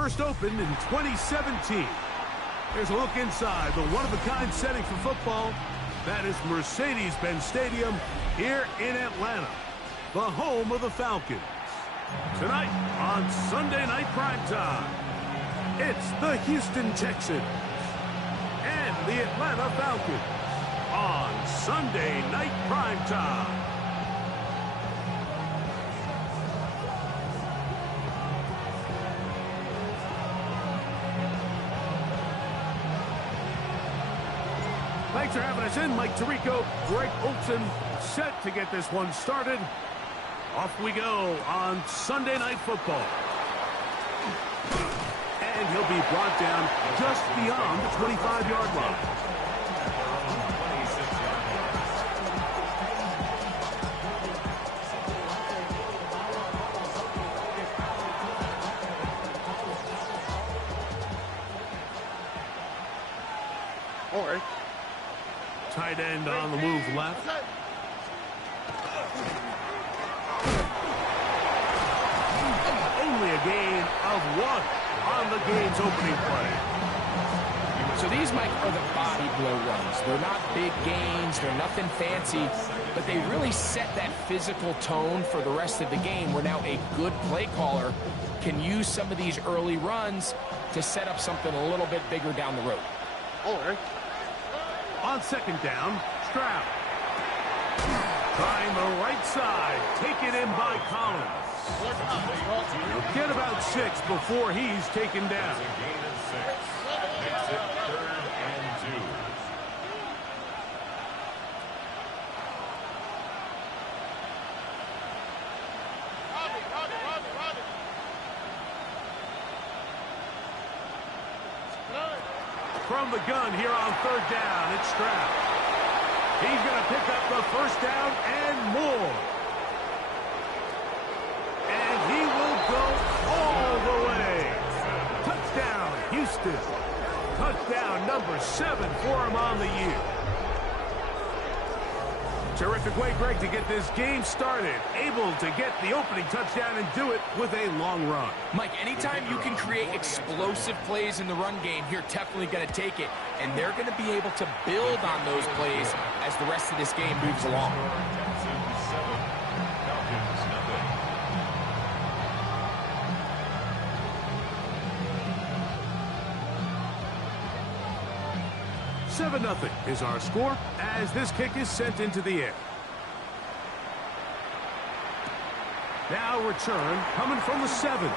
First opened in 2017. Here's a look inside the one-of-a-kind setting for football. That is Mercedes-Benz Stadium here in Atlanta, the home of the Falcons. Tonight on Sunday Night Primetime, it's the Houston Texans and the Atlanta Falcons on Sunday Night Primetime. Thanks for having us in. Mike Tirico, Greg Olson, set to get this one started. Off we go on Sunday Night Football. And he'll be brought down just beyond the 25-yard line. All right. Tight end on the move left. Only a gain of 1 on the game's opening play. So these, Mike, are the body blow runs. They're not big gains. They're nothing fancy. But they really set that physical tone for the rest of the game where now a good play caller can use some of these early runs to set up something a little bit bigger down the road. All right. On second down, Stroud. Trying the right side. Taken in by Collins. He'll get about 6 before he's taken down. Makes it 3rd and 2. From the gun here on 3rd down, it's Stroud. He's going to pick up the first down and more. And he will go all the way. Touchdown, Houston. Touchdown number 7 for him on the year. Terrific way, Greg, to get this game started. Able to get the opening touchdown and do it with a long run. Mike, anytime you can create explosive plays in the run game, you're definitely going to take it. And they're going to be able to build on those plays as the rest of this game moves along. Texans 7, Falcons nothing. Nothing is our score as this kick is sent into the air. Now return coming from the 7. And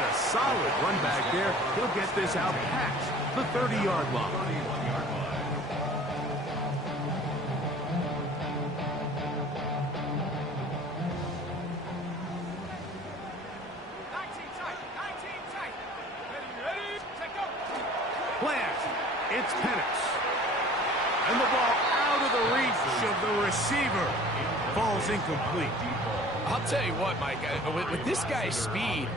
a solid run back there. He'll get this out past the 30-yard line. It's Penix. And the ball out of the reach of the receiver. Falls incomplete. I'll tell you what, Mike, with this guy's speed,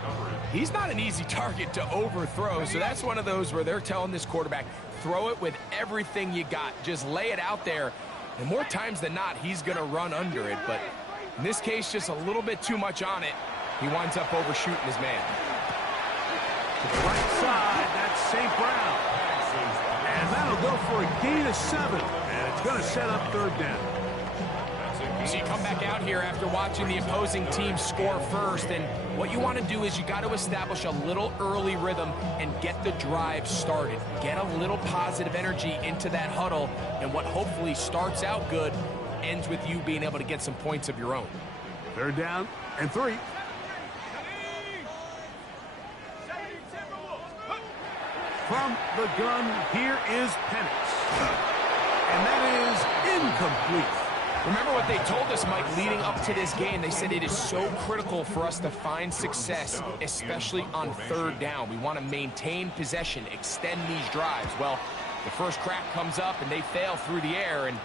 he's not an easy target to overthrow. So that's one of those where they're telling this quarterback, throw it with everything you got. Just lay it out there. And more times than not, he's going to run under it. But in this case, just a little bit too much on it. He winds up overshooting his man. To the right side, that's St. Brown. And that'll go for a gain of 7. And it's going to set up 3rd down. So you come back out here after watching the opposing team score first, and what you want to do is you got to establish a little early rhythm and get the drive started. Get a little positive energy into that huddle, and what hopefully starts out good ends with you being able to get some points of your own. 3rd down and 3. From the gun, here is Penix. And that is incomplete. Remember what they told us, Mike, leading up to this game. They said it is so critical for us to find success, especially on 3rd down. We want to maintain possession, extend these drives. Well, the first crack comes up and they fail through the air, and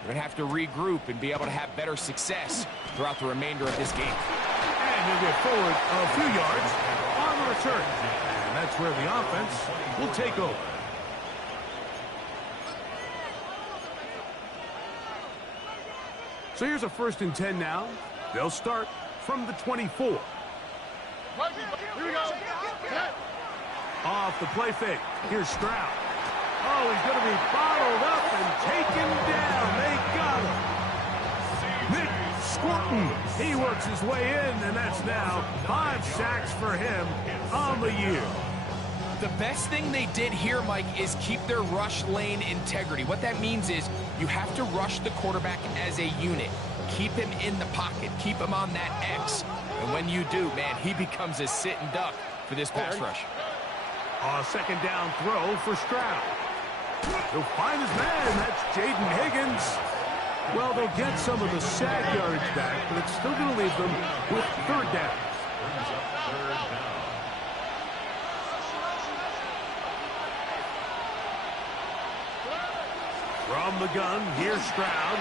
we're going to have to regroup and be able to have better success throughout the remainder of this game. And he'll get forward a few yards on the return. And that's where the offense will take over. So here's a 1st and 10 now. They'll start from the 24. Here we go. Off the play fake. Here's Stroud. Oh, he's going to be bottled up and taken down. They got him. Nick Scorton. He works his way in, and that's now 5 sacks for him on the year. The best thing they did here, Mike, is keep their rush lane integrity. What that means is you have to rush the quarterback as a unit. Keep him in the pocket. Keep him on that X. And when you do, man, he becomes a sitting duck for this pass rush. A second down throw for Stroud. He'll find his man. That's Jaden Higgins. Well, they'll get some of the sack yardage back, but it's still going to leave them with 3rd down. From the gun, here's Stroud.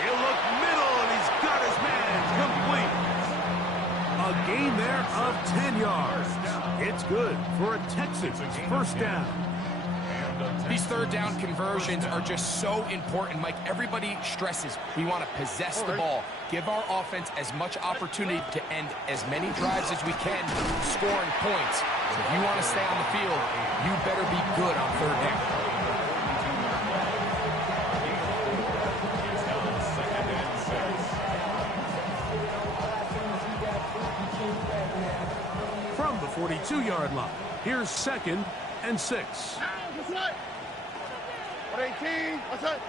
He'll look middle, and he's got his man complete. A gain there of 10 yards. It's good for a Texans 1st down. These 3rd down conversions are just so important, Mike. Everybody stresses we want to possess the ball, give our offense as much opportunity to end as many drives as we can, scoring points. So if you want to stay on the field, you better be good on 3rd down. From the 42-yard line, here's 2nd and 6. 118. What's that?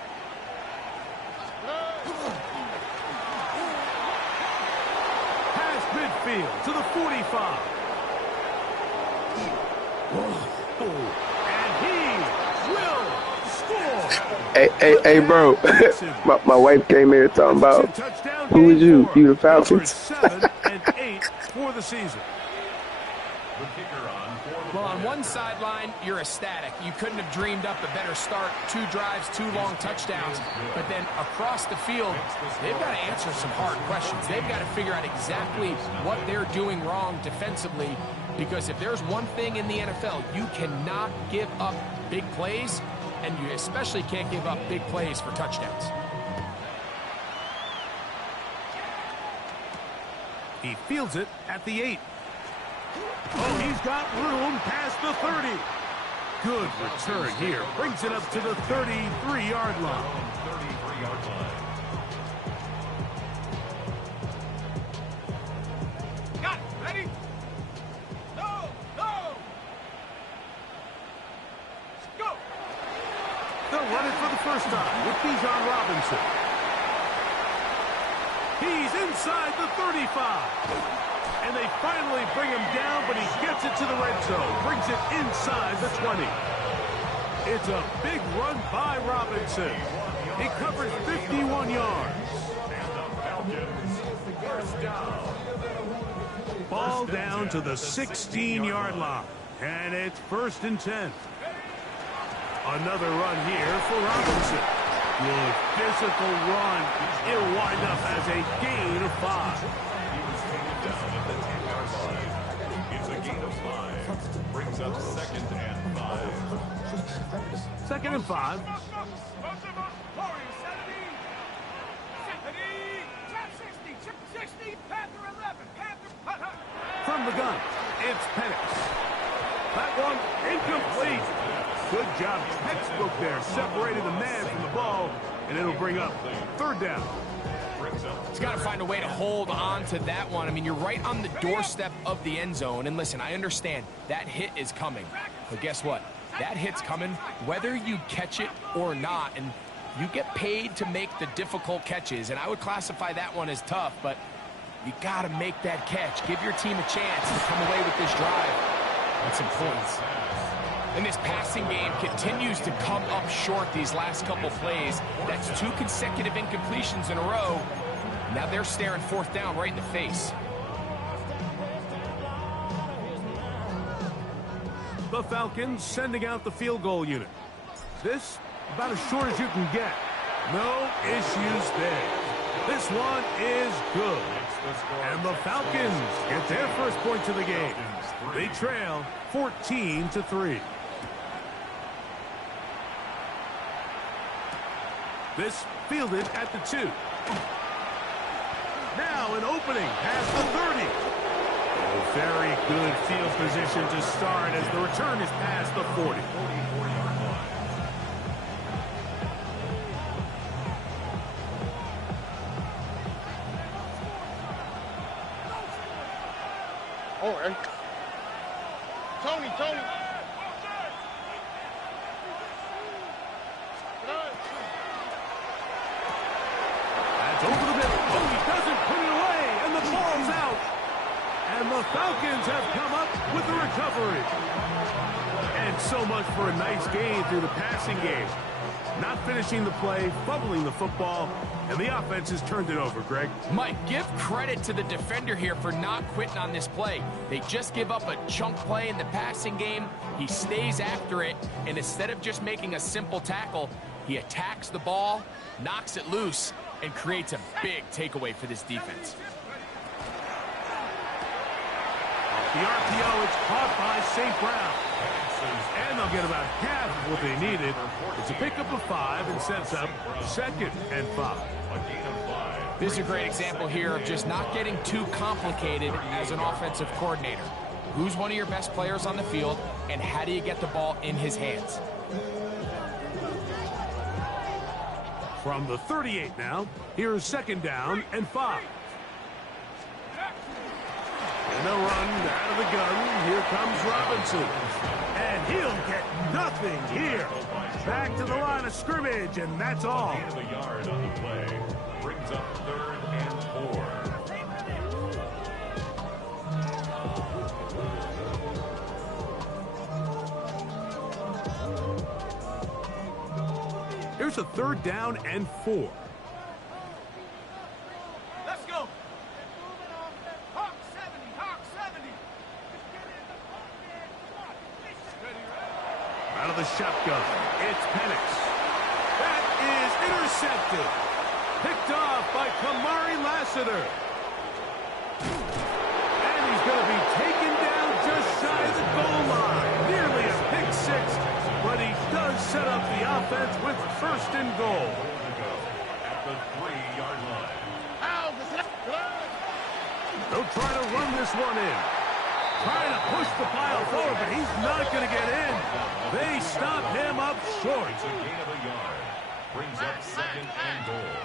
Pass midfield to the 45. And he will score. Hey, bro. my wife came here talking about, who is you? You the Falcons? 7 and 8 for the season. Well, on one sideline, you're ecstatic. You couldn't have dreamed up a better start. 2 drives, 2 long touchdowns. But then across the field, they've got to answer some hard questions. They've got to figure out exactly what they're doing wrong defensively. Because if there's one thing in the NFL, you cannot give up big plays, and you especially can't give up big plays for touchdowns. He fields it at the 8. Oh, he's got room past the 30. Good return here. Brings it up to the 33-yard line. Got it. Ready? Go! They'll run it for the first time with Bijan Robinson. He's inside the 35. And they finally bring him down, but he gets it to the red zone. Brings it inside the 20. It's a big run by Robinson. He covers 51 yards. Ball down to the 16-yard line. And it's 1st and 10. Another run here for Robinson. Good physical run. It'll wind up as a gain of 5. It's a gain of 5. Brings up 2nd and 5. 2nd and 5. From the gun, it's Penix. That one incomplete. Good job, textbook there. Separated the man from the ball, and it'll bring up 3rd down. He's got to find a way to hold on to that one. I mean, you're right on the doorstep of the end zone. And listen, I understand that hit is coming. But guess what? That hit's coming whether you catch it or not. And you get paid to make the difficult catches. And I would classify that one as tough, but you got to make that catch. Give your team a chance to come away with this drive and some points. And this passing game continues to come up short these last couple plays. That's 2 consecutive incompletions in a row. Now they're staring 4th down right in the face. The Falcons sending out the field goal unit. This about as short as you can get. No issues there. This one is good. And the Falcons get their first points of the game. They trail 14-3. This fielded at the 2. Now an opening past the 30. Very good field position to start as the return is past the 40. Oh, and Tony. That's over the middle. Oh, he doesn't put it away, and the ball's out. And the Falcons have come up with the recovery. And so much for a nice gain through the passing game. Not finishing the play, fumbling the football, and the offense has turned it over, Greg. Mike, give credit to the defender here for not quitting on this play. They just give up a chunk play in the passing game. He stays after it, and instead of just making a simple tackle, he attacks the ball, knocks it loose, and creates a big takeaway for this defense. The RPO, it's caught by St. Brown. And they'll get about half of what they needed. It's a pickup of 5 and sets up 2nd and 5. This is a great example here of just not getting too complicated as an offensive coordinator. Who's one of your best players on the field, and how do you get the ball in his hands? From the 38 now, here's 2nd down and 5. And they'll run out of the gun. Here comes Robinson. And he'll get nothing here. Back to the line of scrimmage, and that's all. Gain of a yard on the play. Brings up 3rd and 4. Here's a 3rd down and 4. Let's go. Hawk 70. Out of the shotgun, it's Penix. That is intercepted. Picked off by Kamari Lassiter. And he's going to be taken down just shy of the goal line. Nearly a pick 6, but he does set up the offense with 1st and goal. At the 3-yard line. They'll try to run this one in. Trying to push the pile forward, but he's not going to get in. They stop him up short. It's a gain of a yard. Brings up 2nd and goal.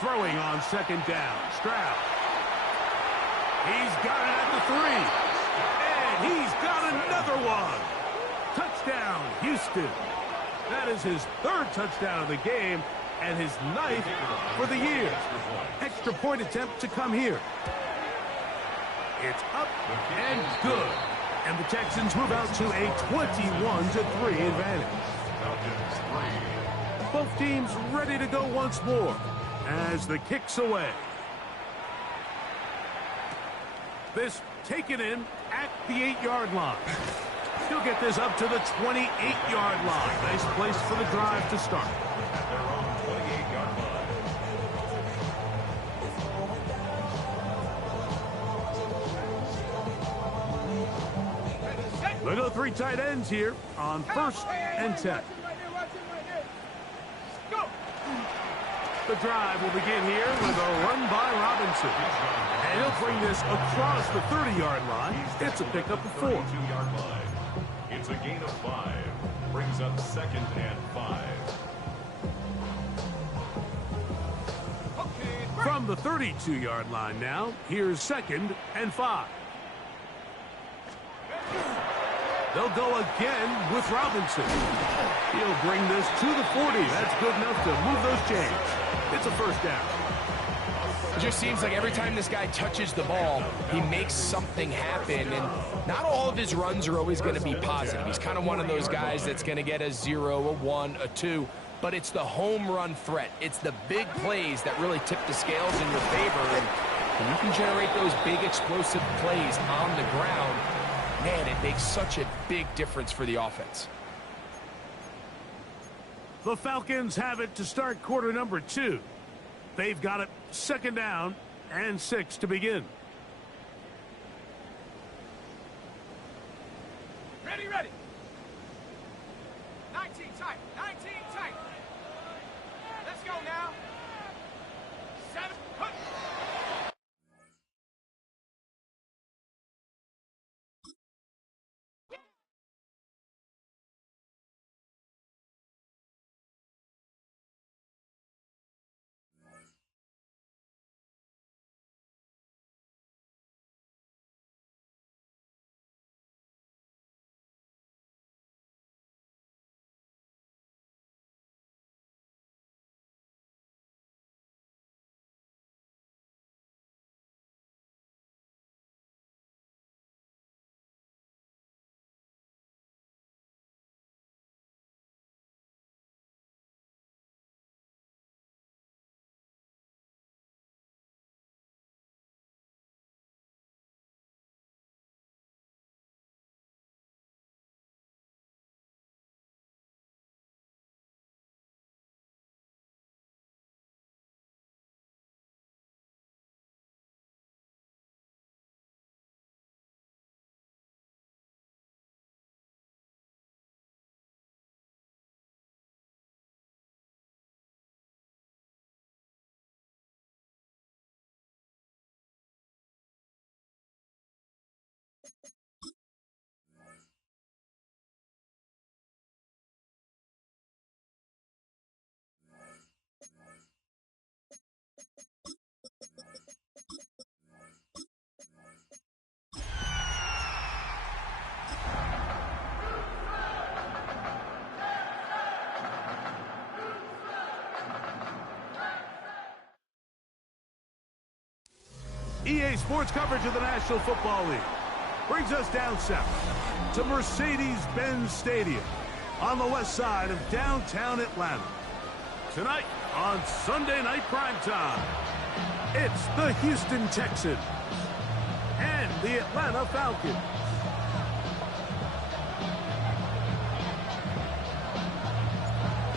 Throwing on 2nd down. Stroud. He's got it at the 3. And he's got another one. Touchdown, Houston. That is his 3rd touchdown of the game and his 9th for the year. Extra point attempt to come here. It's up and good. And the Texans move out to a 21-3 advantage. Both teams ready to go once more as the kick's away. This taken in at the 8-yard line. He'll get this up to the 28-yard line. Nice place for the drive to start. At their own 28-yard line. They go 3 tight ends here on 1st and 10. The drive will begin here with a run by Robinson. And he'll bring this across the 30-yard line. It's a pickup of 4. 32-yard line. It's a gain of 5. Brings up 2nd and 5. From the 32-yard line now, here's 2nd and 5. They'll go again with Robinson. He'll bring this to the 40. That's good enough to move those chains. It's a 1st down. It just seems like every time this guy touches the ball, he makes something happen, and not all of his runs are always going to be positive. He's kind of one of those guys that's going to get a 0, a 1, a 2, but it's the home run threat. It's the big plays that really tip the scales in your favor, and when you can generate those big explosive plays on the ground, man, it makes such a big difference for the offense. The Falcons have it to start quarter number 2. They've got it 2nd down and 6 to begin. Ready. Today's sports coverage of the National Football League brings us down south to Mercedes-Benz Stadium on the west side of downtown Atlanta. Tonight on Sunday Night Primetime, it's the Houston Texans and the Atlanta Falcons.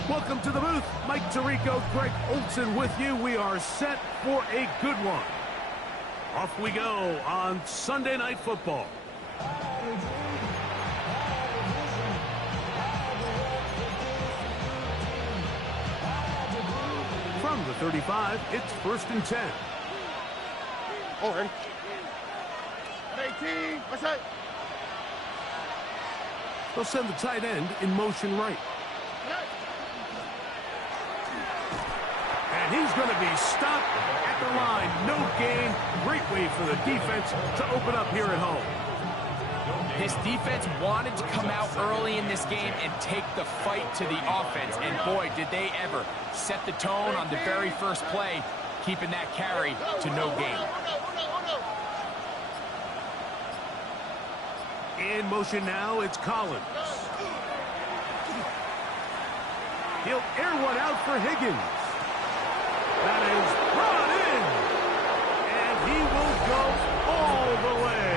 Welcome to the booth. Mike Tirico, Greg Olson with you. We are set for a good one. Off we go on Sunday Night Football. From the 35, it's 1st and 10. Oh, ready. 18. What's that? They'll send the tight end in motion right. And he's going to be stopped at the line. No gain. Great way for the defense to open up here at home. His defense wanted to come out early in this game and take the fight to the offense. And boy, did they ever set the tone on the very first play, keeping that carry to no gain. In motion now, it's Collins. He'll air one out for Higgins. That is brought in. And he will go all the way.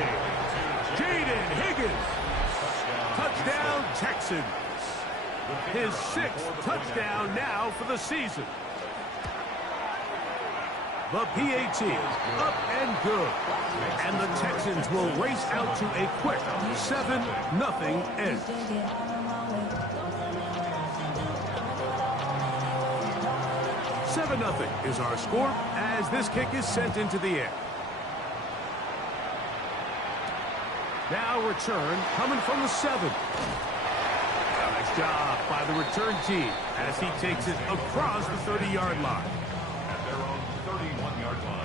Jaden Higgins. Touchdown, Texans. His 6th touchdown now for the season. The PAT up and good. And the Texans will race out to a quick 7-0 end. 7-0 is our score as this kick is sent into the air. Now return coming from the 7. Nice job by the return team as he takes it across the 30-yard line. At their own 31-yard line.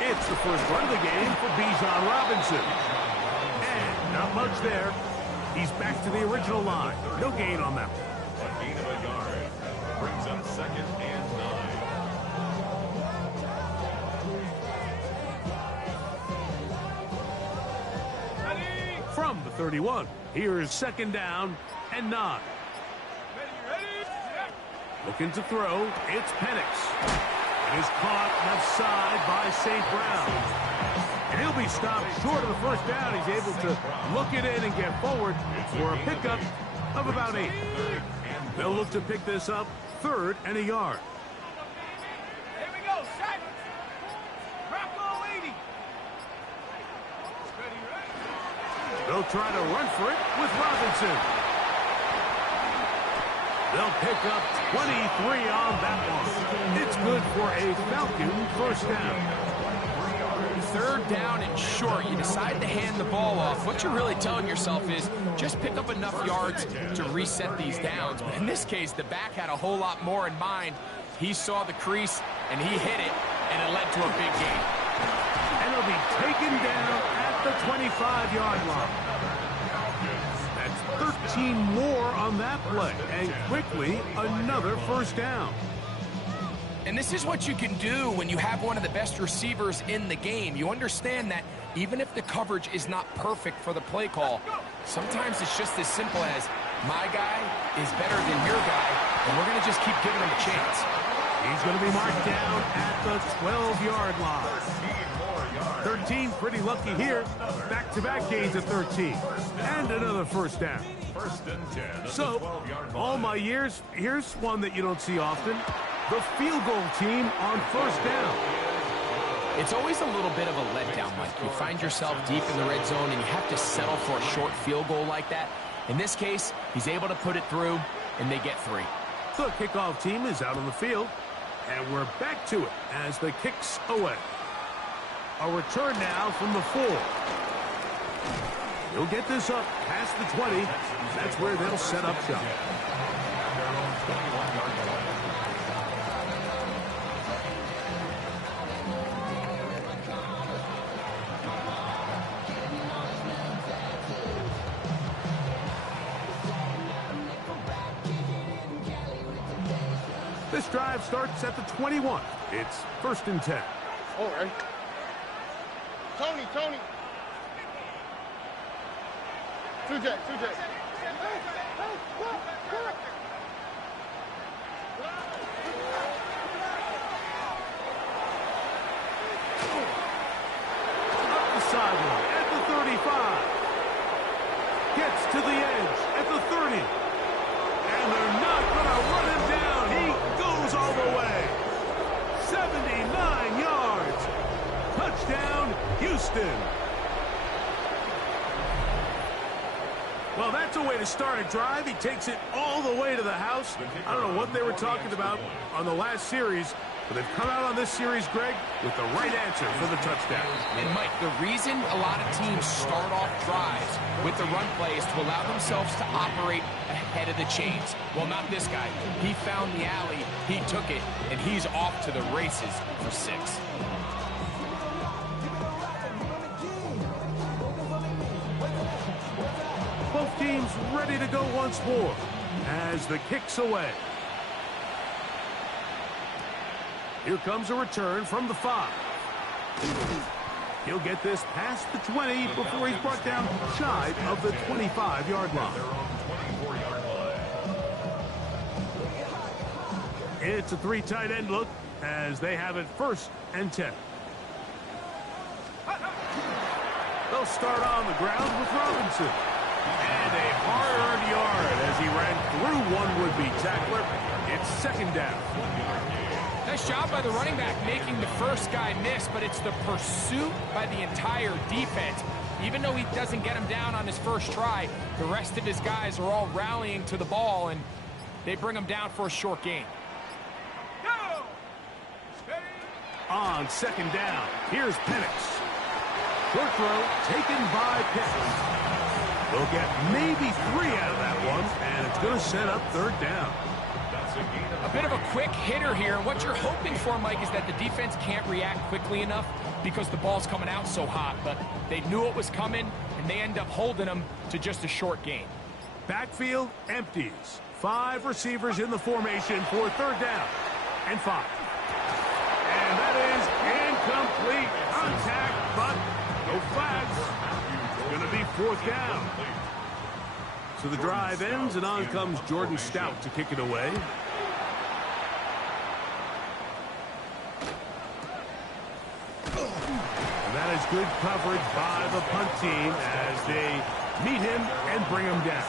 It's the first run of the game for Bijan Robinson. And not much there. He's back to the original line. No gain on that one. A gain of a yard. Brings up 2nd and 9. Ready. From the 31, here's 2nd down and 9. Ready. Looking to throw, it's Penix. It is caught left side by St. Brown. And he'll be stopped short of the 1st down. He's able to look it in and get forward for a pickup of about 8. They'll look to pick this up 3rd and a yard. Here we go. Set. Rocco 80. Ready. They'll try to run for it with Robinson. They'll pick up 23 on that one. It's good for a Falcon 1st down. 3rd down and short. You decide to hand the ball off. What you're really telling yourself is just pick up enough yards to reset these downs. But in this case, the back had a whole lot more in mind. He saw the crease, and he hit it, and it led to a big gain. And he'll be taken down at the 25-yard line. 13 more on that play, and quickly another 1st down. And this is what you can do when you have one of the best receivers in the game. You understand that even if the coverage is not perfect for the play call, sometimes it's just as simple as my guy is better than your guy, and we're going to just keep giving him a chance. He's going to be marked down at the 12-yard line. 13, pretty lucky here. Back-to-back gains at 13. And another 1st down. 1st and 10. So, all my years, here's one that you don't see often. The field goal team on 1st down. It's always a little bit of a letdown, Mike. You find yourself deep in the red zone, and you have to settle for a short field goal like that. In this case, he's able to put it through, and they get 3. The kickoff team is out on the field, and we're back to it as the kick's away. A return now from the 4. He'll get this up past the 20. That's where they'll set up shop. This drive starts at the 21. It's 1st and 10. All right. Tony. 2J. Up the sideline at the 35. Gets to the edge at the 30. And they're not going to run him down. He goes all the way. 79 yards. Touchdown, Houston. Well, that's a way to start a drive. He takes it all the way to the house. I don't know what they were talking about on the last series, but they've come out on this series, Greg, with the right answer for the touchdown. And, Mike, the reason a lot of teams start off drives with the run play is to allow themselves to operate ahead of the chains. Well, not this guy. He found the alley, he took it, and he's off to the races for 6. Both teams ready to go once more as the kick's away. Here comes a return from the 5. He'll get this past the 20 before he's brought down shy of the 25-yard line. It's a 3 tight end look as they have it 1st and 10. They'll start on the ground with Robinson. And a hard-earned yard as he ran through one would-be tackler. It's 2nd down. Nice job by the running back making the first guy miss, but it's the pursuit by the entire defense. Even though he doesn't get him down on his first try, the rest of his guys are all rallying to the ball, and they bring him down for a short gain. On 2nd down, here's Penix. Short throw taken by Pitts. They'll get maybe 3 out of that one, and it's going to set up 3rd down. A bit of a quick hitter here. What you're hoping for, Mike, is that the defense can't react quickly enough because the ball's coming out so hot. But they knew it was coming, and they end up holding them to just a short gain. Backfield empties. 5 receivers in the formation for 3rd down and 5. And that is incomplete contact, but no flags. It's going to be 4th down. So the drive ends, and on comes Jordan Stout to kick it away. And that is good coverage by the punt team as they meet him and bring him down.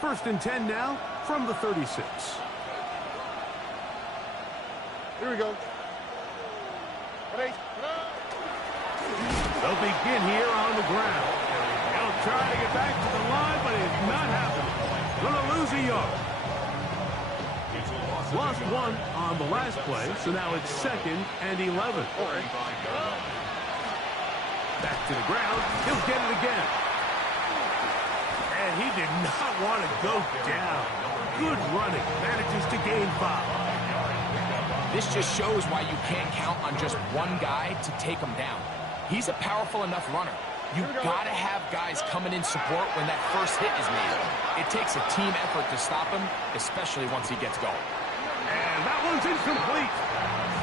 First and 10 now from the 36. Here we go. They'll begin here on the ground. They'll try to get back to the line, but it's not happening. Going to lose a yard. Lost 1 on the last play, so now it's 2nd and 11. Back to the ground. He'll get it again. And he did not want to go down. Good running. Manages to gain 5. This just shows why you can't count on just one guy to take him down. He's a powerful enough runner. You've got to have guys coming in support when that first hit is made. It takes a team effort to stop him, especially once he gets going. And that one's incomplete.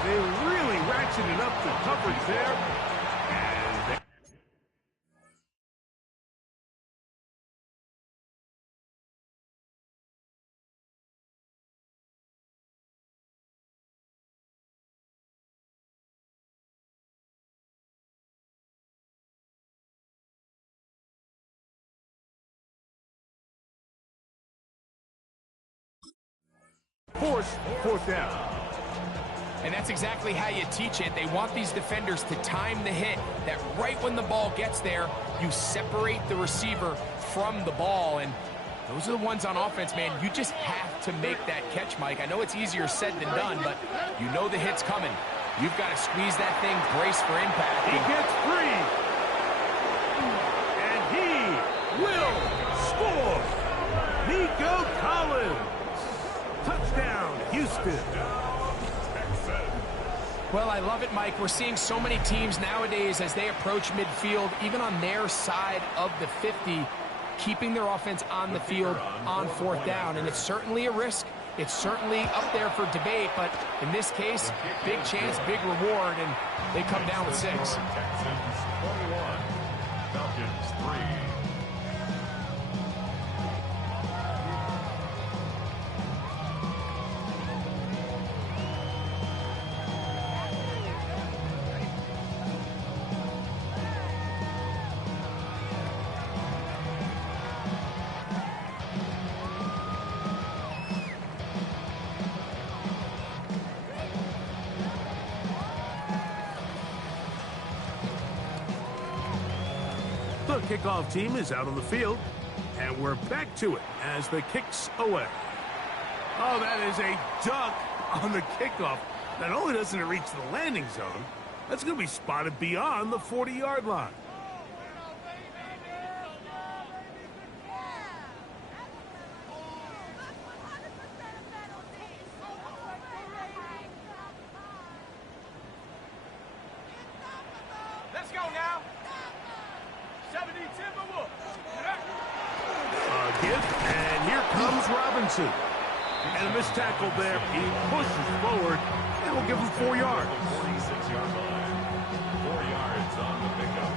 They really ratcheted up the coverage there. And they force fourth down. And that's exactly how you teach it. They want these defenders to time the hit, that right when the ball gets there, you separate the receiver from the ball. And those are the ones on offense, man. You just have to make that catch, Mike. I know it's easier said than done, but you know the hit's coming. You've got to squeeze that thing, brace for impact. He gets free. And he will score. Nico Collins. Touchdown, Houston. Well, I love it, Mike. We're seeing so many teams nowadays as they approach midfield, even on their side of the 50, keeping their offense on the field on fourth down. And it's certainly a risk. It's certainly up there for debate, but in this case, big chance, big reward, and they come down with 6. Texans 21, Falcons 3. The kickoff team is out on the field, and we're back to it as the kick's away. Oh, that is a duck on the kickoff. Not only doesn't it reach the landing zone, that's going to be spotted beyond the 40-yard line. Let's go now. And here comes Robinson. And a missed tackle there. He pushes forward, and will give him 4 yards. 46-yard line. 4 yards on the pickup.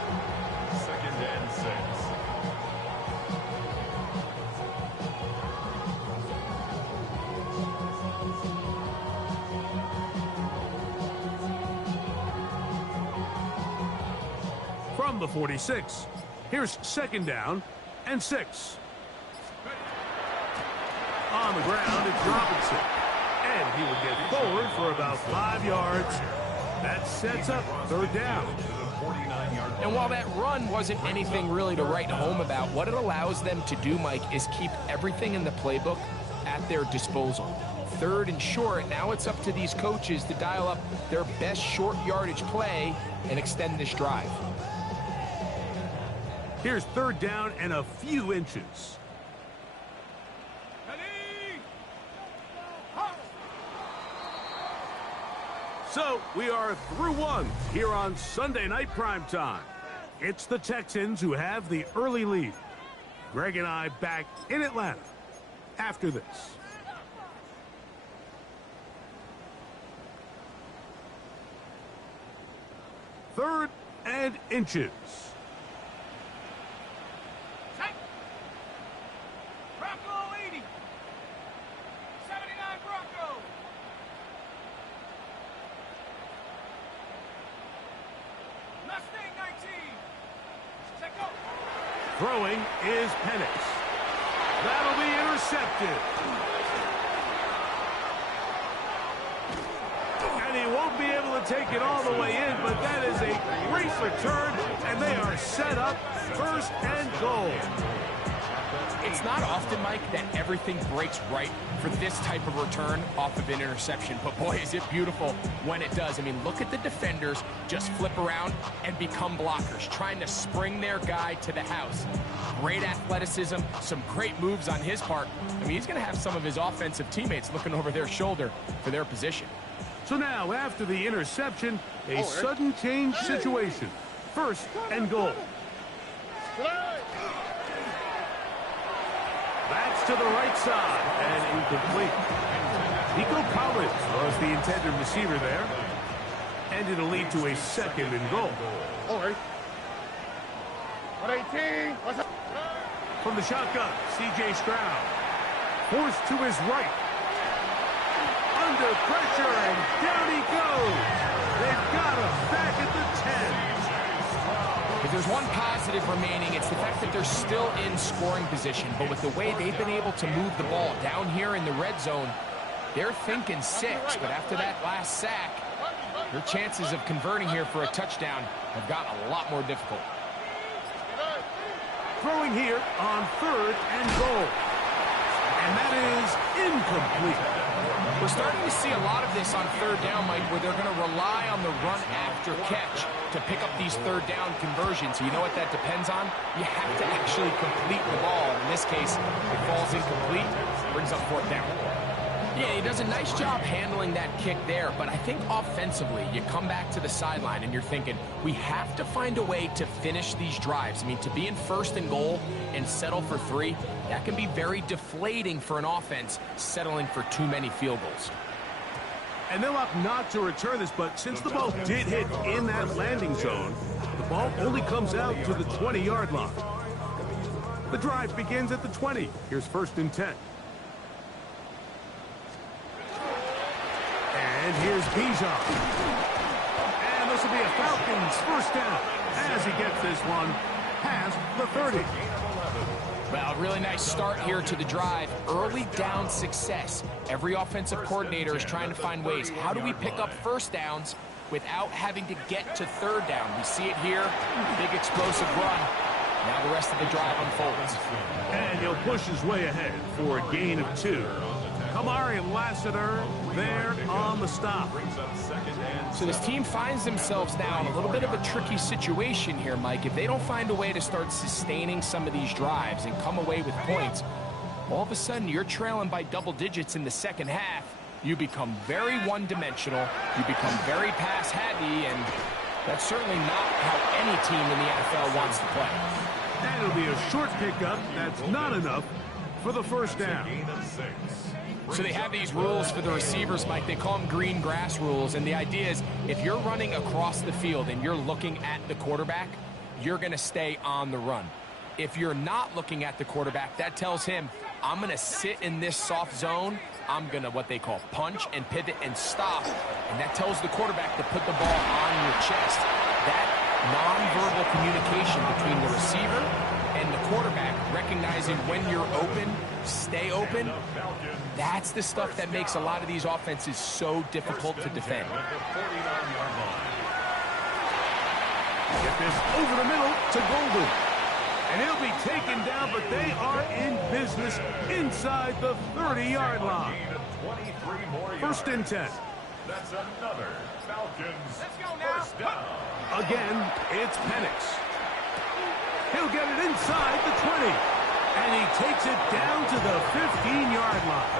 2nd and 6. From the 46, here's 2nd down and 6. On the ground, it's Robinson. And he will get forward for about 5 yards. That sets up 3rd down. And while that run wasn't anything really to write home about, what it allows them to do, Mike, is keep everything in the playbook at their disposal. 3rd and short, now it's up to these coaches to dial up their best short yardage play and extend this drive. Here's 3rd down and a few inches. So, we are through one here on Sunday Night Primetime. It's the Texans who have the early lead. Greg and I back in Atlanta after this. Third and inches. Bronco 80. 79 Bronco. Mustang 19. Check go. Throwing is Penix. That'll be intercepted. And he won't be able to take it all the way in, but that is a great return, and they are set up 1st and goal. It's not often, Mike, that everything breaks right for this type of return off of an interception. But boy, is it beautiful when it does. I mean, look at the defenders just flip around and become blockers, trying to spring their guy to the house. Great athleticism, some great moves on his part. I mean, he's going to have some of his offensive teammates looking over their shoulder for their position. So now, after the interception, a sudden change situation. 1st and goal. That's to the right side and incomplete. Nico Collins was the intended receiver there. And it'll lead to a 2nd and goal. All right. 118. From the shotgun, C.J. Stroud. Forced to his right. Under pressure, and down he goes. They've got him back at the 10. If there's one positive remaining, it's the fact that they're still in scoring position. But with the way they've been able to move the ball down here in the red zone, They're thinking 6, but after that last sack, your chances of converting here for a touchdown have gotten a lot more difficult. Throwing here on 3rd and goal. And that is incomplete. We're starting to see a lot of this on 3rd down, Mike, where they're going to rely on the run after catch to pick up these 3rd down conversions. So you know what that depends on? You have to actually complete the ball. In this case, it falls incomplete, brings up 4th down. Yeah, he does a nice job handling that kick there, but I think offensively, you come back to the sideline and you're thinking, we have to find a way to finish these drives. I mean, to be in 1st and goal and settle for 3, that can be very deflating for an offense settling for too many field goals. And they'll opt not to return this, but since the ball did hit in that landing zone, the ball only comes out to the 20-yard line. The drive begins at the 20. Here's 1st and 10. And here's Bijan. And this will be a Falcons 1st down as he gets this one past the 30. Well, really nice start here to the drive. Early down success. Every offensive coordinator is trying to find ways. How do we pick up 1st downs without having to get to 3rd down? We see it here. Big explosive run. Now the rest of the drive unfolds. And he'll push his way ahead for a gain of 2. Kamari Lassiter there on the stop. So this team finds themselves now in a little bit of a tricky situation here, Mike. If they don't find a way to start sustaining some of these drives and come away with points, all of a sudden you're trailing by double digits in the 2nd half. You become very one-dimensional. You become very pass-heavy, and that's certainly not how any team in the NFL wants to play. And it'll be a short pickup. That's not enough for the 1st down. So they have these rules for the receivers, Mike. They call them green grass rules. And the idea is if you're running across the field and you're looking at the quarterback, you're going to stay on the run. If you're not looking at the quarterback, that tells him, I'm going to sit in this soft zone. I'm going to what they call punch and pivot and stop. And that tells the quarterback to put the ball on your chest. That nonverbal communication between the receiver and the quarterback, recognizing when you're open, stay open, that's the stuff that makes a lot of these offenses so difficult to defend. Get this over the middle to Golden. And he'll be taken down, but they are in business inside the 30-yard line. 1st and 10. That's another Falcons 1st down. Again, it's Penix. He'll get it inside the 20. And he takes it down to the 15-yard line.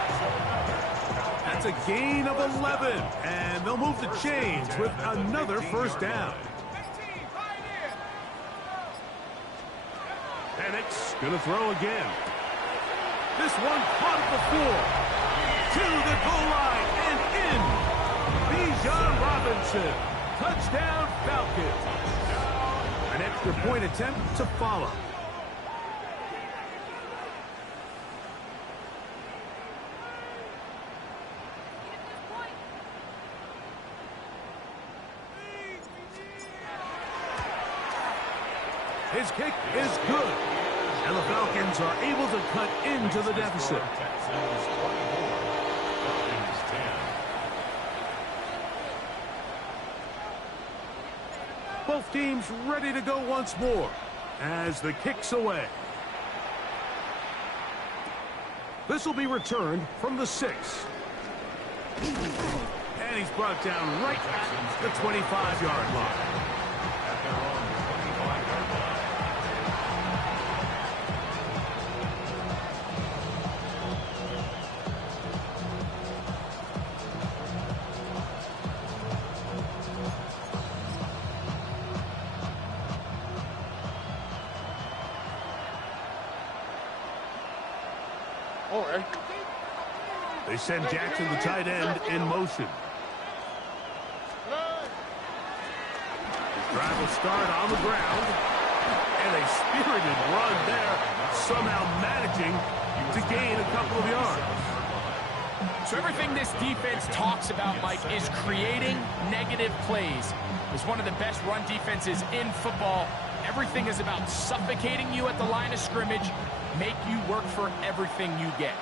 That's a gain of 11. And they'll move the chains with another 1st down. Penix going to throw again. This one caught at the 4. To the goal line and in. Bijan Robinson. Touchdown Falcons. An extra point attempt to follow. His kick is good. And the Falcons are able to cut into the deficit. Both teams ready to go once more as the kick's away. This will be returned from the 6. And he's brought down right at the 25-yard line. They send Jackson, the tight end, in motion. His drive will start on the ground. And a spirited run there, somehow managing to gain a couple of yards. So everything this defense talks about, Mike, is creating negative plays. It's one of the best run defenses in football. Everything is about suffocating you at the line of scrimmage, make you work for everything you get.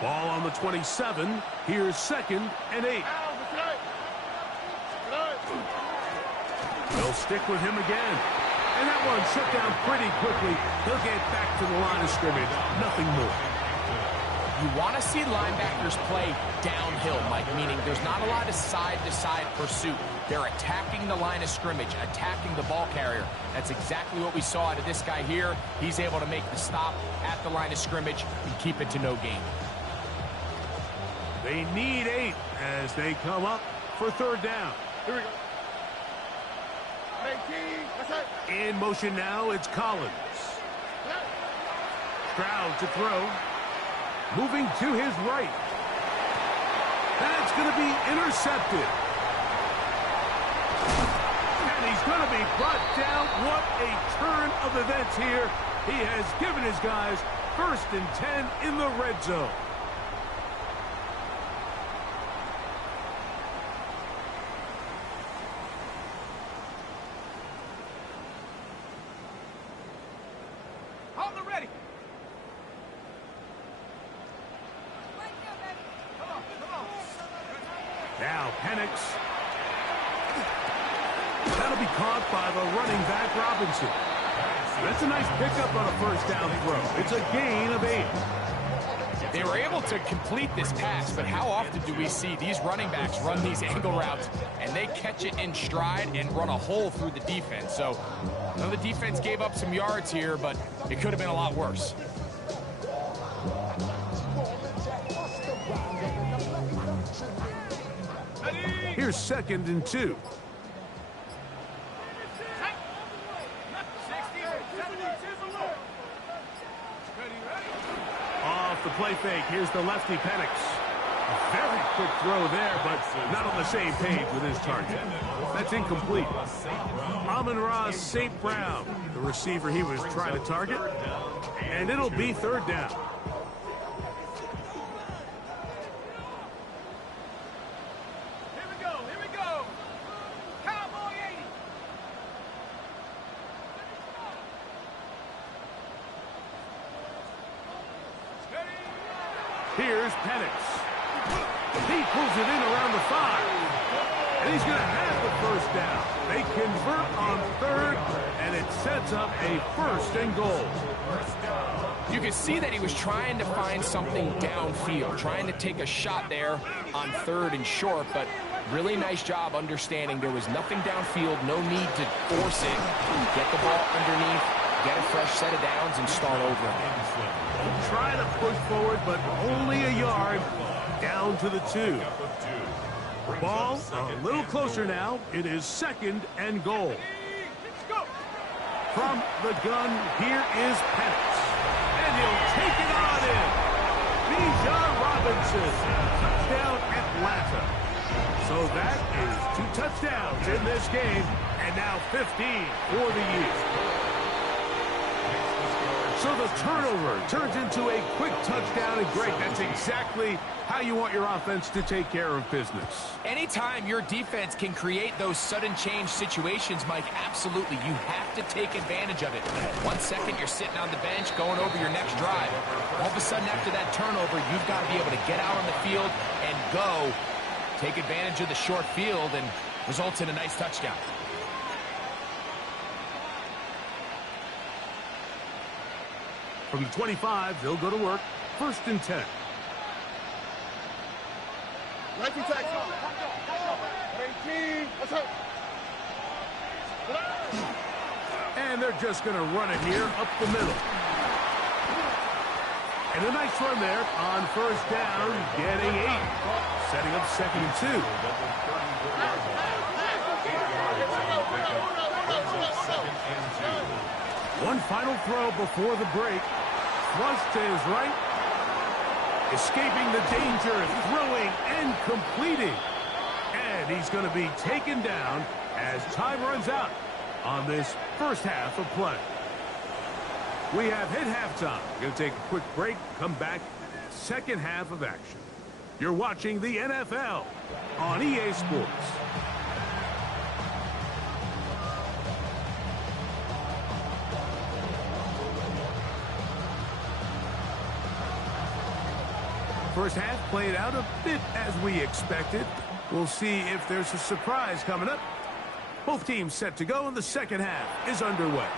Ball on the 27. Here's 2nd and 8. They'll stick with him again. And that one shut down pretty quickly. He'll get back to the line of scrimmage. Nothing more. You want to see linebackers play downhill, Mike, meaning there's not a lot of side-to-side pursuit. They're attacking the line of scrimmage, attacking the ball carrier. That's exactly what we saw out of this guy here. He's able to make the stop at the line of scrimmage and keep it to no gain. They need 8 as they come up for 3rd down. Here we go. In motion now, it's Collins. Stroud to throw. Moving to his right. That's going to be intercepted. And he's going to be brought down. What a turn of events here. He has given his guys 1st and 10 in the red zone. Now Penix. That'll be caught by the running back Robinson. That's a nice pickup on a 1st down throw. It's a gain of 8. They were able to complete this pass, but how often do we see these running backs run these angle routes and they catch it in stride and run a hole through the defense? So, I know the defense gave up some yards here, but it could have been a lot worse. Here's 2nd and 2. Off the play fake. Here's the lefty Penix. A very quick throw there, but not on the same page with his target. That's incomplete. Amon-Ra St. Brown, the receiver he was trying to target. And it'll be 3rd down. Here's Penix. He pulls it in around the 5. And he's going to have the 1st down. They convert on 3rd, and it sets up a 1st and goal. You can see that he was trying to find something downfield, trying to take a shot there on 3rd and short, but really nice job understanding there was nothing downfield, no need to force it. Get the ball underneath, get a fresh set of downs, and start over. Try to push forward, but only a yard down to the 2. Ball a little closer now. It is 2nd and goal. From the gun, here is Penix. And he'll take it on in. Bijan Robinson. Touchdown Atlanta. So that is 2 touchdowns in this game. And now 15 for the year. So the turnover turns into a quick touchdown, and Greg, that's exactly how you want your offense to take care of business. Anytime your defense can create those sudden change situations, Mike, absolutely, you have to take advantage of it. 1 second, you're sitting on the bench, going over your next drive. All of a sudden, after that turnover, you've got to be able to get out on the field and go, take advantage of the short field, and results in a nice touchdown. From the 25, they'll go to work. 1st and 10. And they're just going to run it here up the middle. And a nice run there on 1st down, getting 8. Setting up 2nd and 2. One final throw before the break. Thrust to his right. Escaping the danger, throwing and completing. And he's going to be taken down as time runs out on this 1st half of play. We have hit halftime. We're going to take a quick break, come back, 2nd half of action. You're watching the NFL on EA Sports. First half played out a bit as we expected. We'll see if there's a surprise coming up. Both teams set to go, and the second half is underway.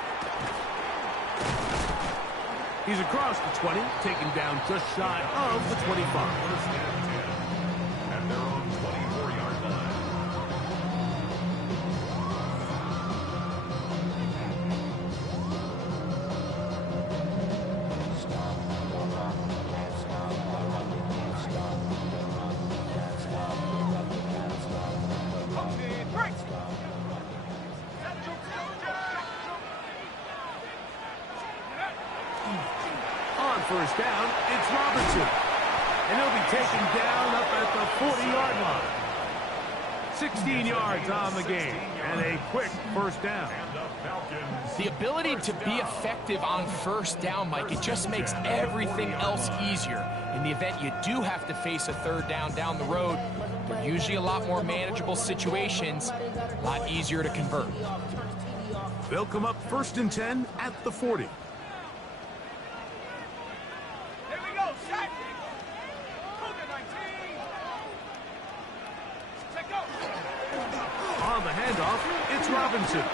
He's across the 20, taken down just shy of the 25. First and 10 at their own 24-yard line. On first down, it's Robinson. And he'll be taken down up at the 40-yard line. 16 yards on the game, and a quick first down. The ability to be effective on first down, Mike, it just makes everything else easier. In the event you do have to face a third down the road, they're usually a lot more manageable situations, a lot easier to convert. They'll come up first and 10 at the 40. On the handoff, it's Robinson.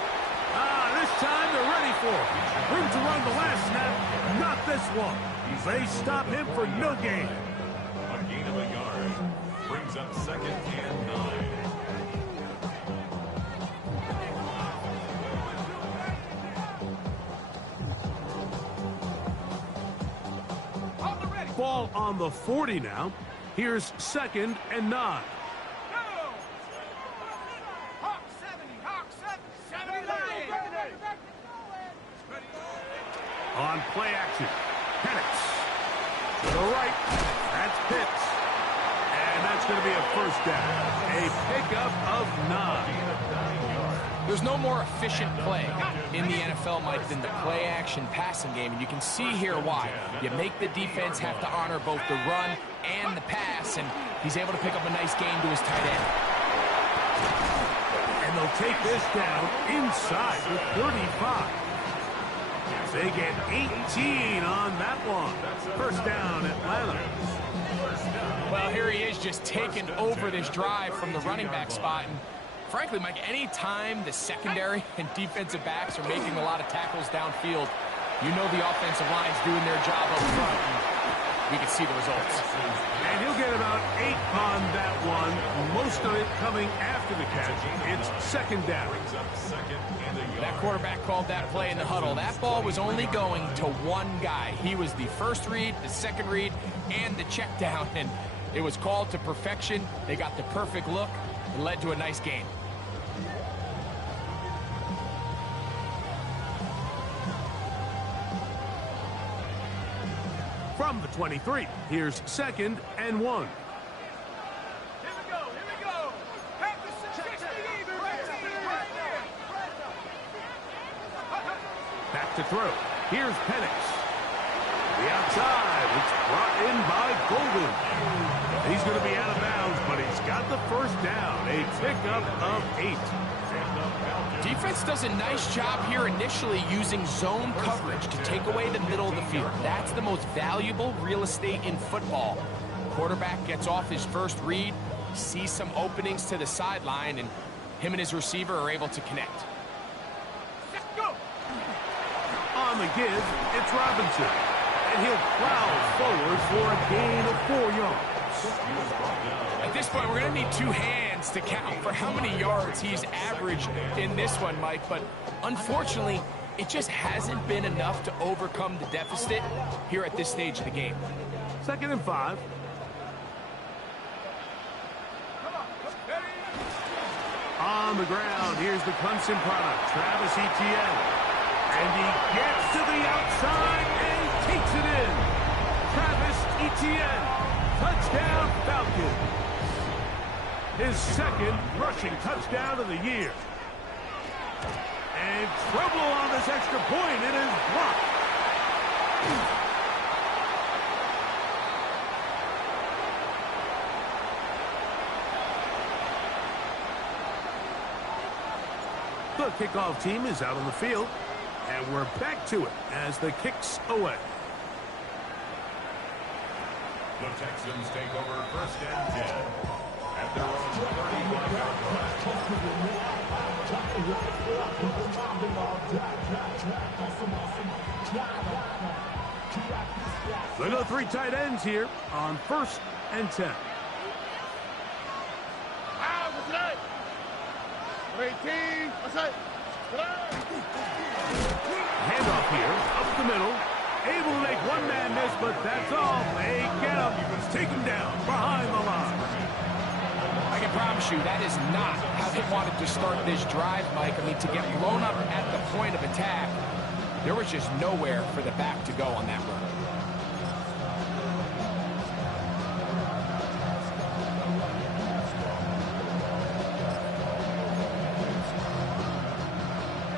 This time they're ready for it. Room to run the last snap, not this one. They stop him for no gain. A gain of a yard brings up second and 9. Ball on the 40 now. Here's second and 9. On play action, Penix to the right. That's Pitts. And that's going to be a first down. A pickup of 9. There's no more efficient play in the NFL, Mike, than the play-action passing game, and you can see here why. You make the defense have to honor both the run and the pass, and he's able to pick up a nice gain to his tight end. And they'll take this down inside the 35. They get 18 on that one. First down, Atlanta. Well, here he is just taking over this drive from the running back spot. And frankly, Mike, any time the secondary and defensive backs are making a lot of tackles downfield, you know the offensive line's doing their job up front. And we can see the results. And he'll get about 8 on that one. Most of it coming after the catch. It's second down. That quarterback called that play in the huddle. That ball was only going to one guy. He was the first read, the second read, and the check down. And it was called to perfection. They got the perfect look. It led to a nice game. From the 23, here's second and 1. Back to throw. Here's Penix. The outside. It's brought in by Golden. He's going to be out of bounds, but he's got the first down. A pickup of 8. Defense does a nice job here initially using zone coverage to take away the middle of the field. That's the most valuable real estate in football. Quarterback gets off his first read, sees some openings to the sideline, and him and his receiver are able to connect. On the give, it's Robinson. And he'll plow forward for a gain of 4 yards. At this point, we're going to need 2 hands to count for how many yards he's averaged in this one, Mike. But unfortunately, it just hasn't been enough to overcome the deficit here at this stage of the game. Second and 5. On the ground, here's the Clemson product, Travis Etienne. And he gets to the outside and takes it in. Travis Etienne, touchdown Falcons. His second rushing touchdown of the year. And trouble on this extra point. It is blocked. The kickoff team is out on the field. And we're back to it as the kick's away. The Texans take over 1st and 10 at their own 35-yard line. They go 3 tight ends here on 1st and 10. Handoff here, up the middle. Able to make one man miss, but that's all. They get him. Take him down behind the line. I can promise you that is not how they wanted to start this drive, Mike. I mean, to get blown up at the point of attack, there was just nowhere for the back to go on that run.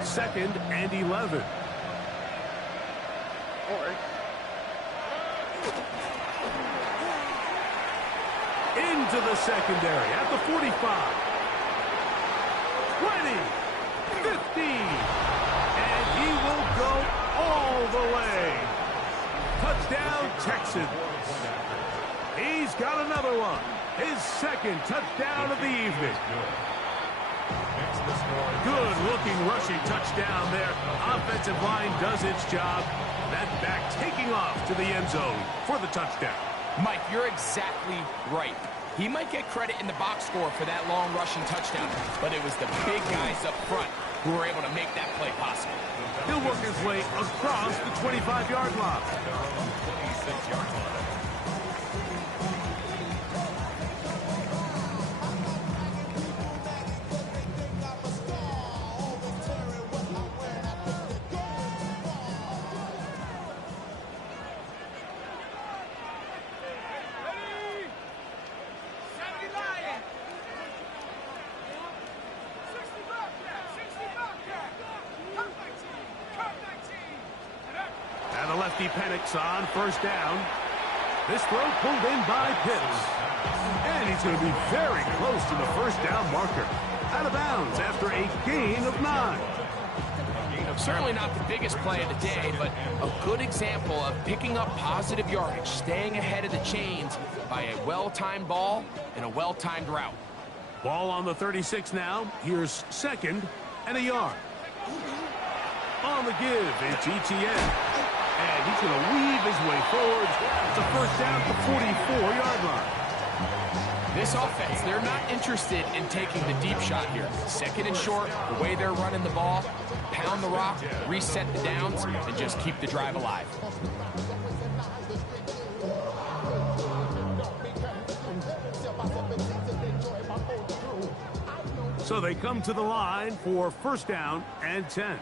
Second and 11. Into the secondary at the 45. 20. 15. And he will go all the way. Touchdown, Texans. He's got another one. His second touchdown of the evening. Good-looking rushing touchdown there. Offensive line does its job. That back taking off to the end zone for the touchdown. Mike, you're exactly right. He might get credit in the box score for that long rushing touchdown, but it was the big guys up front who were able to make that play possible. He'll work his way across the 25-yard line. And the lefty Penix on 1st down. This throw pulled in by Pitts. And he's going to be very close to the 1st down marker. Out of bounds after a gain of 9. Certainly not the biggest play of the day, but a good example of picking up positive yardage, staying ahead of the chains by a well-timed ball and a well-timed route. Ball on the 36 now. Here's 2nd and a yard. On the give, it's ETN. And he's going to weave his way forward. It's a 1st down at the 44-yard line. This offense, they're not interested in taking the deep shot here. 2nd and short, the way they're running the ball, pound the rock, reset the downs, and just keep the drive alive. So they come to the line for 1st down and 10.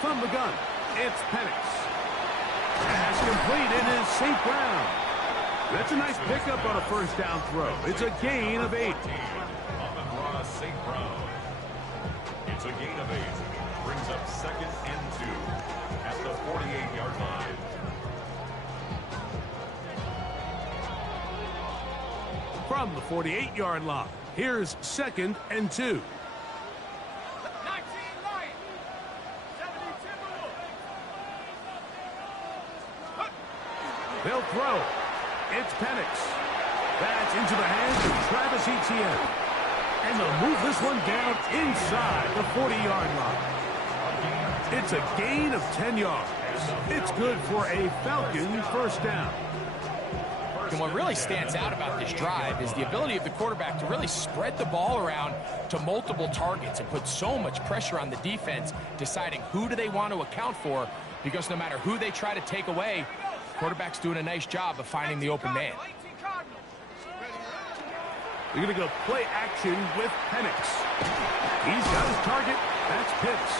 From the gun, it's Penix. Pass completed is St. Brown. That's a nice pickup on a 1st down throw. It's a gain of 8. On the draw, St. Brown. It's a gain of 8. Brings up 2nd and 2 at the 48-yard line. From the 48-yard line, here's 2nd and 2. They'll throw. It's Penix. That's into the hands of Travis Etienne. And they'll move this one down inside the 40-yard line. It's a gain of 10 yards. It's good for a Falcon 1st down. And what really stands out about this drive is the ability of the quarterback to really spread the ball around to multiple targets and put so much pressure on the defense, deciding who do they want to account for, because no matter who they try to take away, quarterback's doing a nice job of finding the open man. They're going to go play action with Penix. He's got his target. That's Pitts.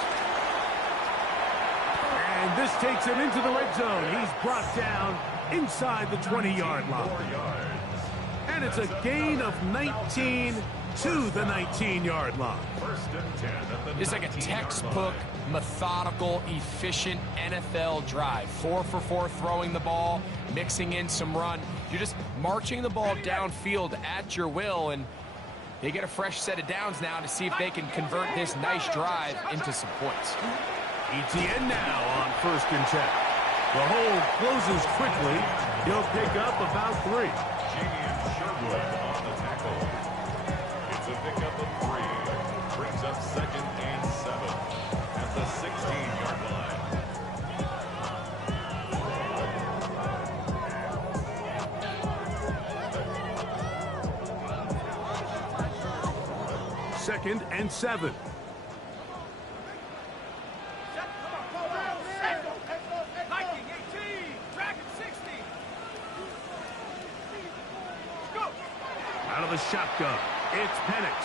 And this takes him into the red zone. He's brought down inside the 20-yard line. And it's a gain of 19 to the 19-yard line. It's like a textbook, methodical, efficient NFL drive. 4 for 4 throwing the ball, mixing in some run. You're just marching the ball downfield at your will, and they get a fresh set of downs now to see if they can convert this nice drive into some points. ETN now on 1st and 10. The hole closes quickly. He'll pick up about 3. James Sherwood on the tackle. It's a pickup of 3. Brings up 2nd and 7 at the 16-yard line. Second and 7. Out of the shotgun, it's Penix.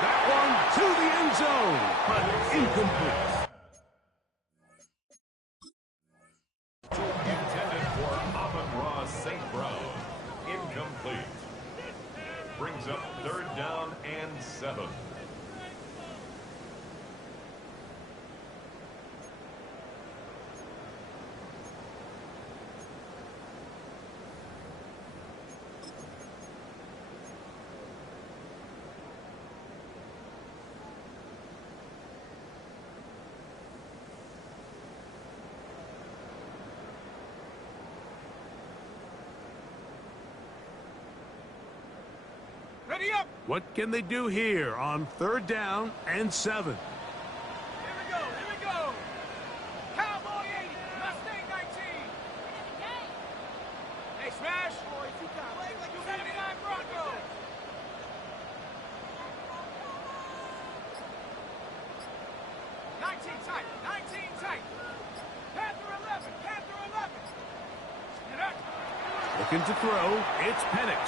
That one to the end zone, but incomplete. Intended for Amon-Ra St. Brown. Incomplete. Brings up 3rd down and 7. Ready up! What can they do here on 3rd down and 7? Here we go, here we go! Cowboy 80, Mustang 19! Hey, Smash! 79 Broncos! Tight. Panther 11, Panther 11! Get up! Looking to throw, it's Penix.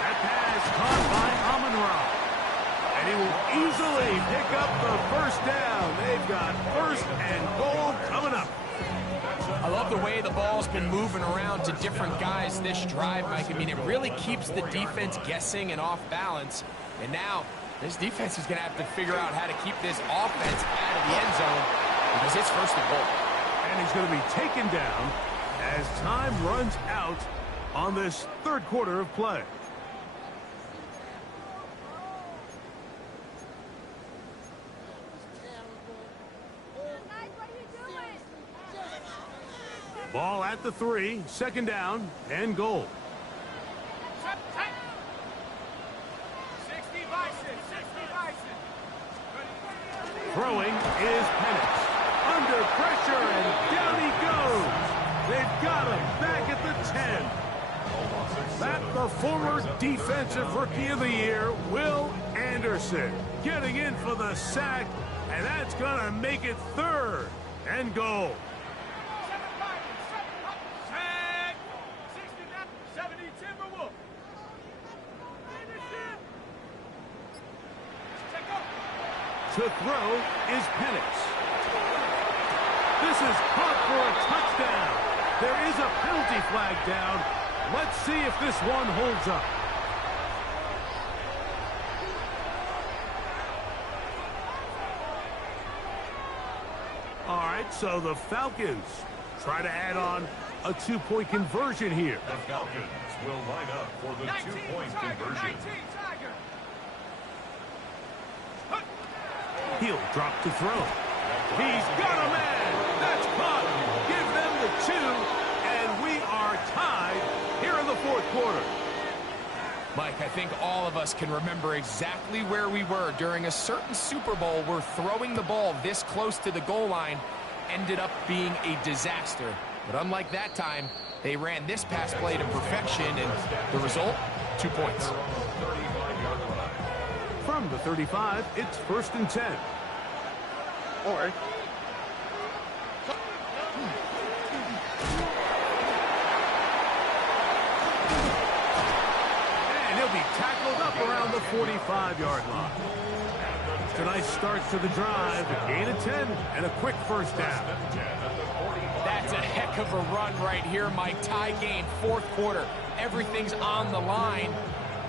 That pass caught by Amon-Ra. And he will easily pick up the 1st down. They've got 1st and goal coming up. I love the way the ball's been moving around to different guys this drive, Mike. I mean, it really keeps the defense guessing and off balance. And now, this defense is going to have to figure out how to keep this offense out of the end zone because it's 1st and goal. And he's going to be taken down as time runs out on this 3rd quarter of play. Ball at the 3, 2nd down and goal. 60 Bison. Throwing is Penix. Under pressure and down he goes. They've got him back at the 10. That the former defensive rookie of the year, Will Anderson, getting in for the sack, and that's going to make it 3rd and goal. 70 Timberwolf. To throw is Penix. This is caught for a touchdown. There is a penalty flag down. Let's see if this one holds up. All right, so the Falcons try to add on a 2-point conversion here. The Falcons will line up for the 2-point conversion. He'll drop to throw. He's got a man. That's caught. Give them the 2, and we are tied here in the 4th quarter. Mike, I think all of us can remember exactly where we were during a certain Super Bowl where throwing the ball this close to the goal line ended up being a disaster. But unlike that time, they ran this pass play to perfection, and the result, 2 points. From the 35, it's 1st and 10. All right. And he'll be tackled up around the 45-yard line. It's a nice start to the drive. A gain of 10 and a quick 1st down. That's a heck of a run right here, Mike. Tie game, 4th quarter. Everything's on the line.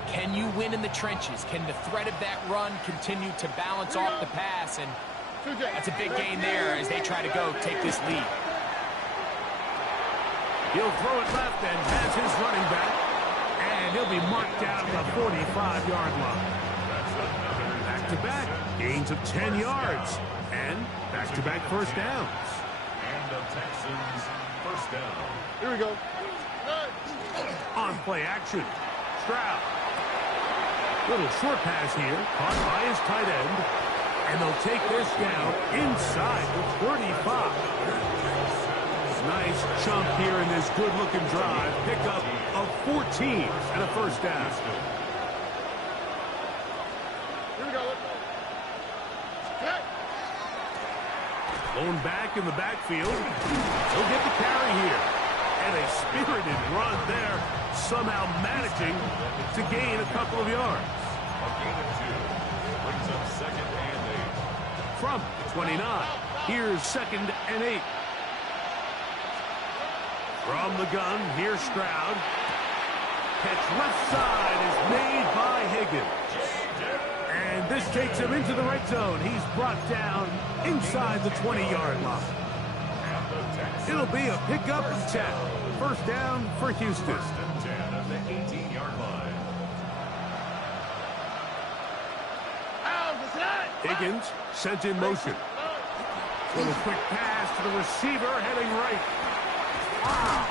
Can you win in the trenches? Can the threat of that run continue to balance off the pass? And that's a big gain there as they try to go take this lead. He'll throw it left and has his running back. And he'll be marked down at the 45-yard line. Back back-to-back gains of 10 yards and back-to-back first downs. And the Texans first down. Here we go. On play action, Stroud. Little short pass here, caught by his tight end. And they'll take this down inside the 35. Nice chunk here in this good-looking drive. Pickup of 14 and a first down. Here we go. Blown back in the backfield. He'll get the carry here. And a spirited run there, somehow managing to gain a couple of yards. A gain of 2. Brings up second and 8. From 29, here's second and 8. From the gun, here's Stroud. Catch left side is made by Higgins. And this takes him into the red zone. He's brought down inside the 20-yard line. It'll be a pickup of 10. First down for Houston. First and 10 at the 18-yard line. Higgins sent in motion. Little quick pass to the receiver heading right. Wow.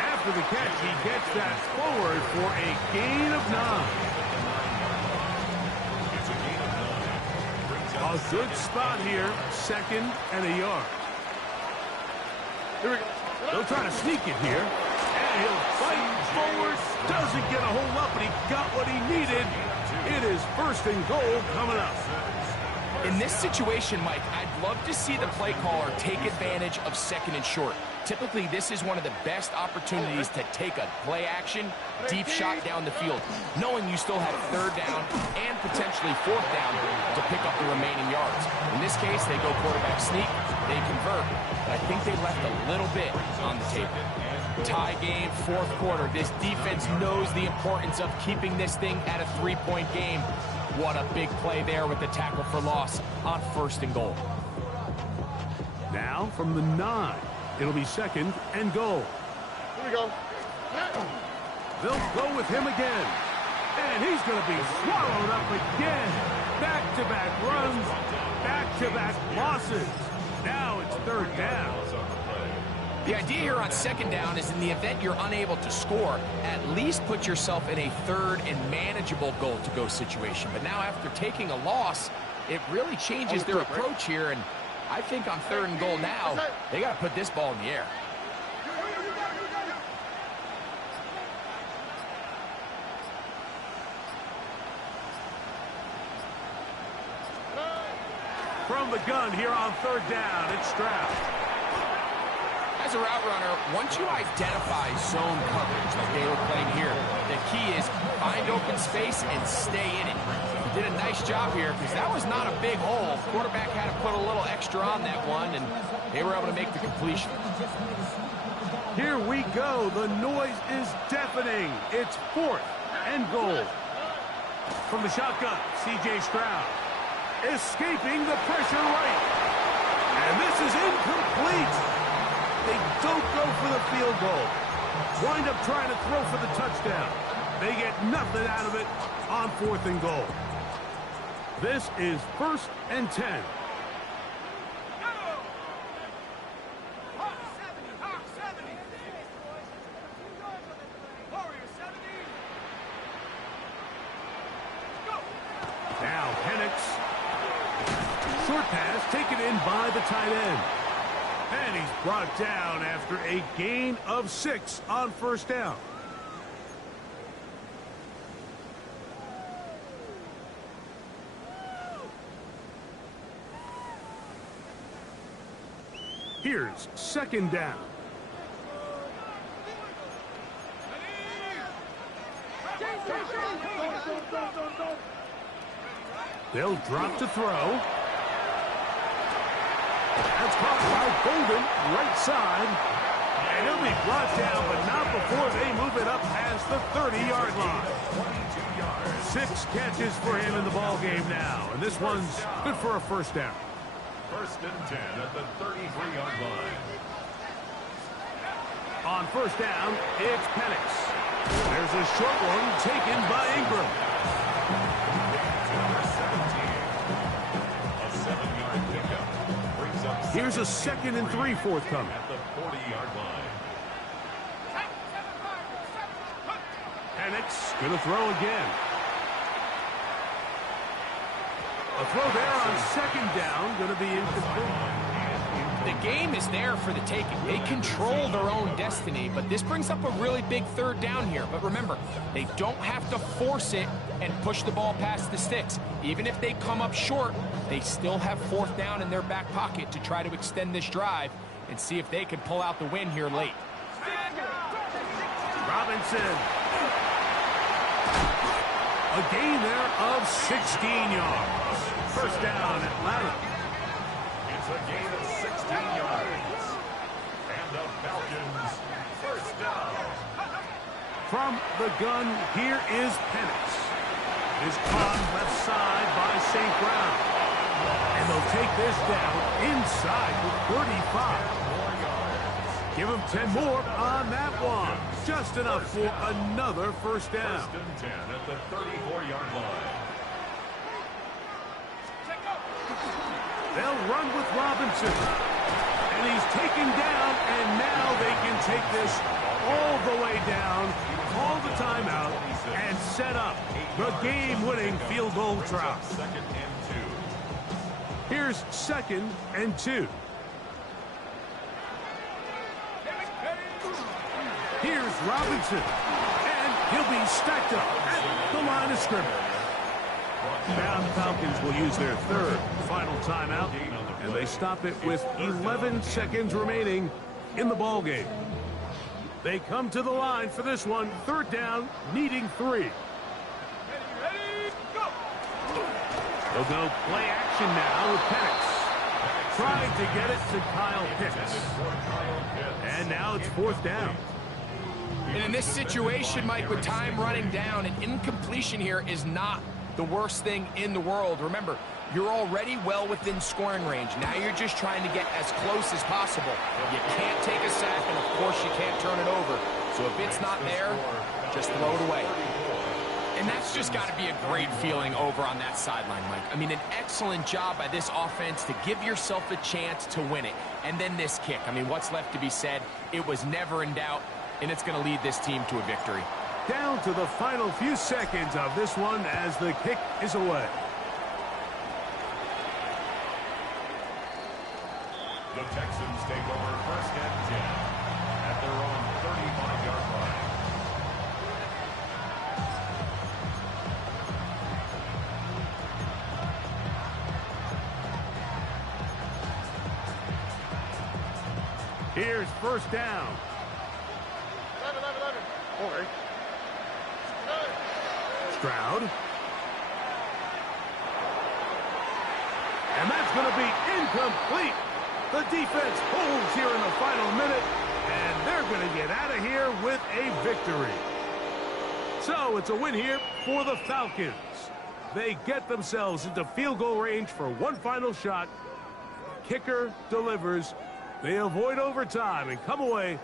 After the catch, he gets that forward for a gain of 9. It's a gain of 9. Brings up A good spot here, second and a yard. Here we go. They'll try to sneak it here. And he'll fight forward. Doesn't get a hold up, but he got what he needed. It is first and goal coming up. In this situation, Mike, I'd love to see the play caller take advantage of second and short. Typically, this is one of the best opportunities to take a play action, deep shot down the field, knowing you still have third down and potentially fourth down to pick up the remaining yards. In this case, they go quarterback sneak, they convert. But I think they left a little bit on the table. Tie game, fourth quarter. This defense knows the importance of keeping this thing at a 3-point game. What a big play there with the tackle for loss on first and goal. Now from the 9, it'll be second and goal. Here we go. They'll go with him again. And he's going to be swallowed up again. Back-to-back runs, back-to-back losses. Now it's third down. The idea here on second down is in the event you're unable to score, at least put yourself in a third and manageable goal-to-go situation. But now after taking a loss, it really changes their approach here. And I think on third and goal now, they got to put this ball in the air. From the gun here on third down, it's Stroud. As a route runner, once you identify zone coverage like they were playing here, the key is find open space and stay in it. He did a nice job here because that was not a big hole. Quarterback had to put a little extra on that one, and they were able to make the completion. Here we go. The noise is deafening. It's fourth and goal. From the shotgun, C.J. Stroud. Escaping the pressure right. And this is incomplete. They don't go for the field goal. Wind up trying to throw for the touchdown. They get nothing out of it on fourth and goal. This is first and 10. Now Penix. Short pass taken in by the tight end. And he's brought down after a gain of 6 on first down. Here's second down. They'll drop to throw. That's caught by Golden, right side. And he'll be brought down, but not before they move it up past the 30-yard line. 6 catches for him in the ball game now. And this one's good for a first down. First and 10 at the 33-yard line. On first down, it's Penix. There's a short one taken by Ingram. Number 17. Here's a 2nd and 3 forthcoming. At the 40-yard line. Penix going to throw again. A throw there on 2nd down, going to be incomplete. The game is there for the taking. They control their own destiny, but this brings up a really big 3rd down here. But remember, they don't have to force it and push the ball past the sticks. Even if they come up short, they still have 4th down in their back pocket to try to extend this drive and see if they can pull out the win here late. Robinson. A gain there of 16 yards. 1st down, Atlanta. It's a gain of 16 yards. And the Falcons, 1st down. From the gun, here is Penix. Is caught left side by St. Brown. And they'll take this down inside the 35. Give him 10 more on that one. Just enough for another 1st down. 1st and 10 at the 34-yard line. They'll run with Robinson. And he's taken down, and now they can take this all the way down, call the timeout, and set up the game-winning field goal try. 2nd and 2. Here's 2nd and 2. Here's Robinson, and he'll be stacked up at the line of scrimmage. Now the Falcons will use their 3rd final timeout, and they stop it with 11 seconds remaining in the ballgame. They come to the line for this one, 3rd down, needing 3. They'll go play action now with Penix. Trying to get it to Kyle Pitts. And now it's 4th down. And in this situation, Mike, with time running down, an incompletion here is not the worst thing in the world. Remember, you're already well within scoring range. Now you're just trying to get as close as possible. You can't take a sack, and of course you can't turn it over. So if it's not there, just throw it away. And that's just got to be a great feeling over on that sideline, Mike. I mean, an excellent job by this offense to give yourself a chance to win it. And then this kick. I mean, what's left to be said? It was never in doubt, and it's going to lead this team to a victory. Down to the final few seconds of this one as the kick is away. The Texans take over 1st and 10 at their own 35-yard line. Here's 1st down. 11. Stroud. And that's going to be incomplete. The defense holds here in the final minute, and they're going to get out of here with a victory. So it's a win here for the Falcons. They get themselves into field goal range for one final shot. Kicker delivers. They avoid overtime and come away